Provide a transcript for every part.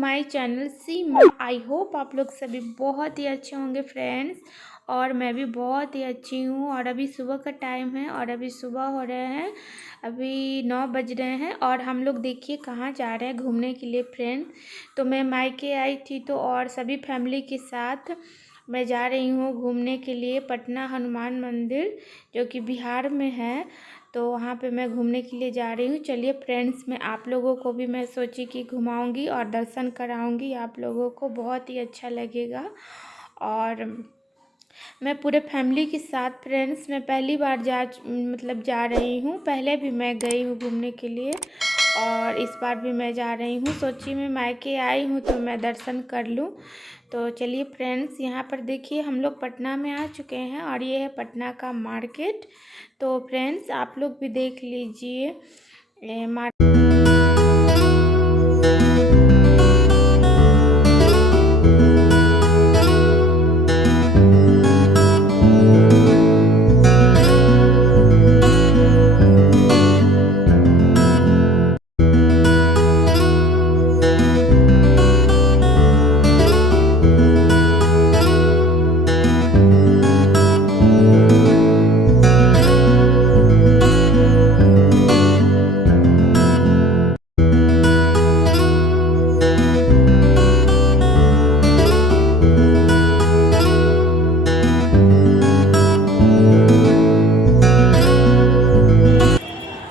My channel Seema. I hope आप लोग सभी बहुत ही अच्छे होंगे फ्रेंड्स, और मैं भी बहुत ही अच्छी हूँ। और अभी सुबह का टाइम है और अभी सुबह हो रहे हैं, अभी 9 बज रहे हैं। और हम लोग देखिए कहाँ जा रहे हैं घूमने के लिए फ्रेंड्स। तो मैं मायके आई थी तो और सभी फैमिली के साथ मैं जा रही हूँ घूमने के लिए पटना हनुमान मंदिर, जो कि बिहार में है। तो वहाँ पे मैं घूमने के लिए जा रही हूँ। चलिए फ्रेंड्स, मैं आप लोगों को भी मैं सोची कि घुमाऊँगी और दर्शन कराऊँगी, आप लोगों को बहुत ही अच्छा लगेगा। और मैं पूरे फैमिली के साथ फ्रेंड्स, मैं पहली बार जा रही हूँ। पहले भी मैं गई हूँ घूमने के लिए और इस बार भी मैं जा रही हूँ। सोची मैं मायके आई हूँ तो मैं दर्शन कर लूँ। तो चलिए फ्रेंड्स, यहाँ पर देखिए हम लोग पटना में आ चुके हैं और ये है पटना का मार्केट। तो फ्रेंड्स आप लोग भी देख लीजिए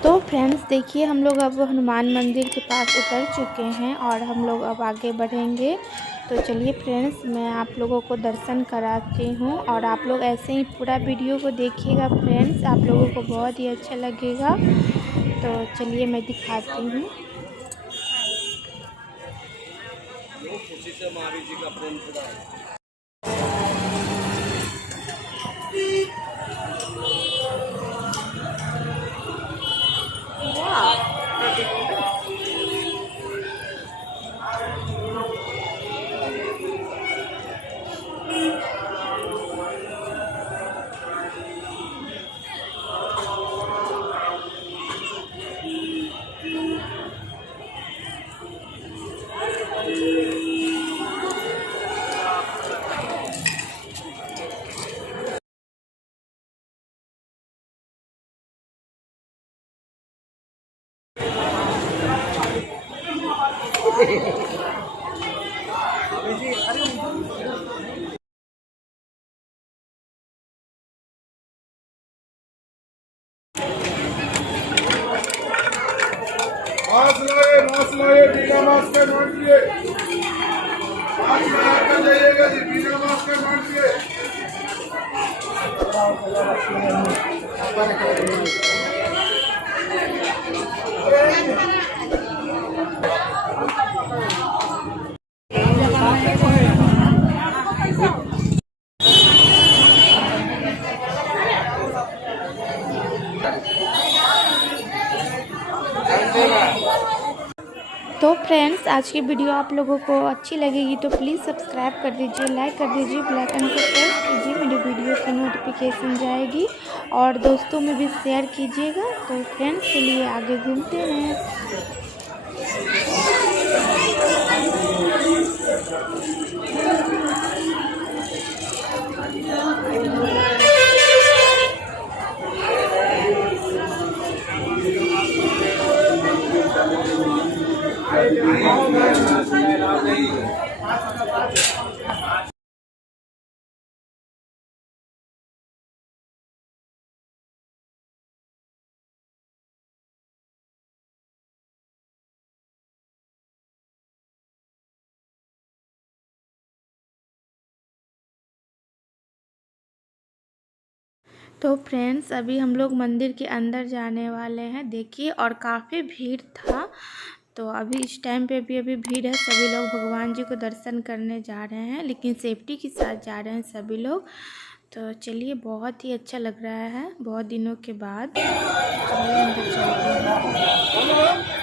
तो फ्रेंड्स देखिए हम लोग अब हनुमान मंदिर के पास उतर चुके हैं और हम लोग अब आगे बढ़ेंगे। तो चलिए फ्रेंड्स, मैं आप लोगों को दर्शन कराती हूँ और आप लोग ऐसे ही पूरा वीडियो को देखिएगा फ्रेंड्स, आप लोगों को बहुत ही अच्छा लगेगा। तो चलिए मैं दिखाती हूँ। मास्क लाए बिना मास्क का नोट लिए, मास्क लगा कर जाइएगा जी, बिना मास्क का नोट लिए। तो फ्रेंड्स आज की वीडियो आप लोगों को अच्छी लगेगी तो प्लीज़ सब्सक्राइब कर दीजिए, लाइक कर दीजिए, बेल आइकन को प्रेस कीजिए, मेरी वीडियो की नोटिफिकेशन जाएगी और दोस्तों में भी शेयर कीजिएगा। तो फ्रेंड्स चलिए आगे घूमते हैं। तो फ्रेंड्स अभी हम लोग मंदिर के अंदर जाने वाले हैं देखिए, और काफ़ी भीड़ था। तो अभी इस टाइम पे भी अभी भीड़ है, सभी लोग भगवान जी को दर्शन करने जा रहे हैं, लेकिन सेफ्टी के साथ जा रहे हैं सभी लोग। तो चलिए बहुत ही अच्छा लग रहा है बहुत दिनों के बाद। चलिए अंदर चलते हैं।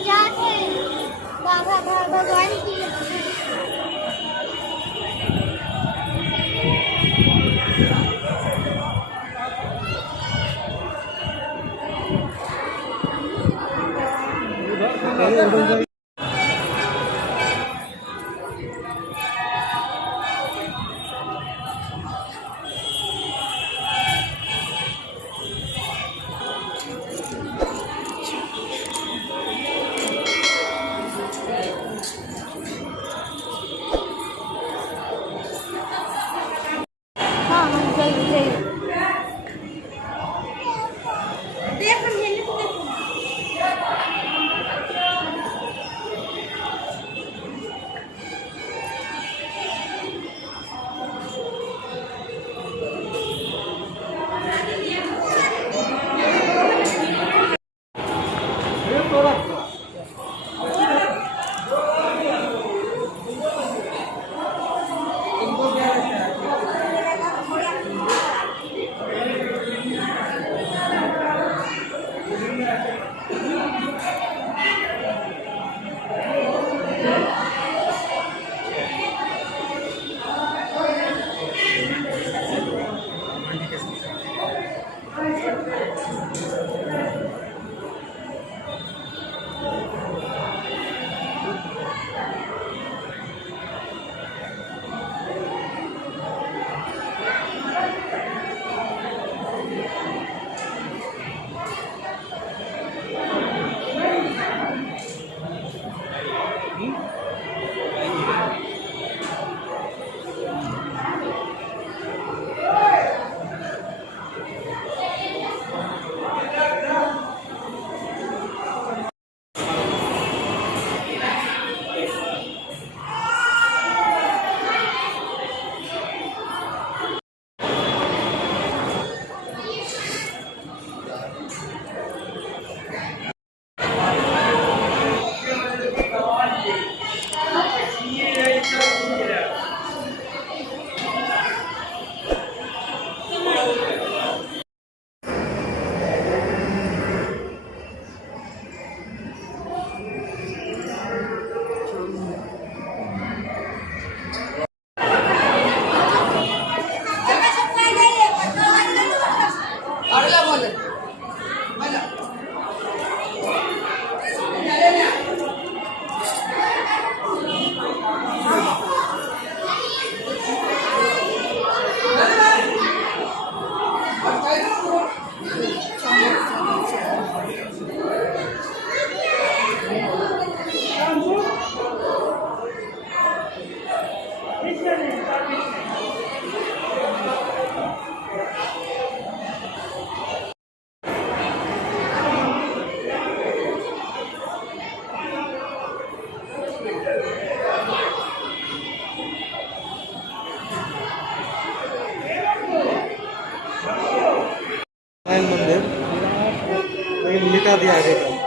आजाद है बाबा भगवान की। हाँ हाँ जय जय मंदिर लेकिन लिखा दिया है देखो।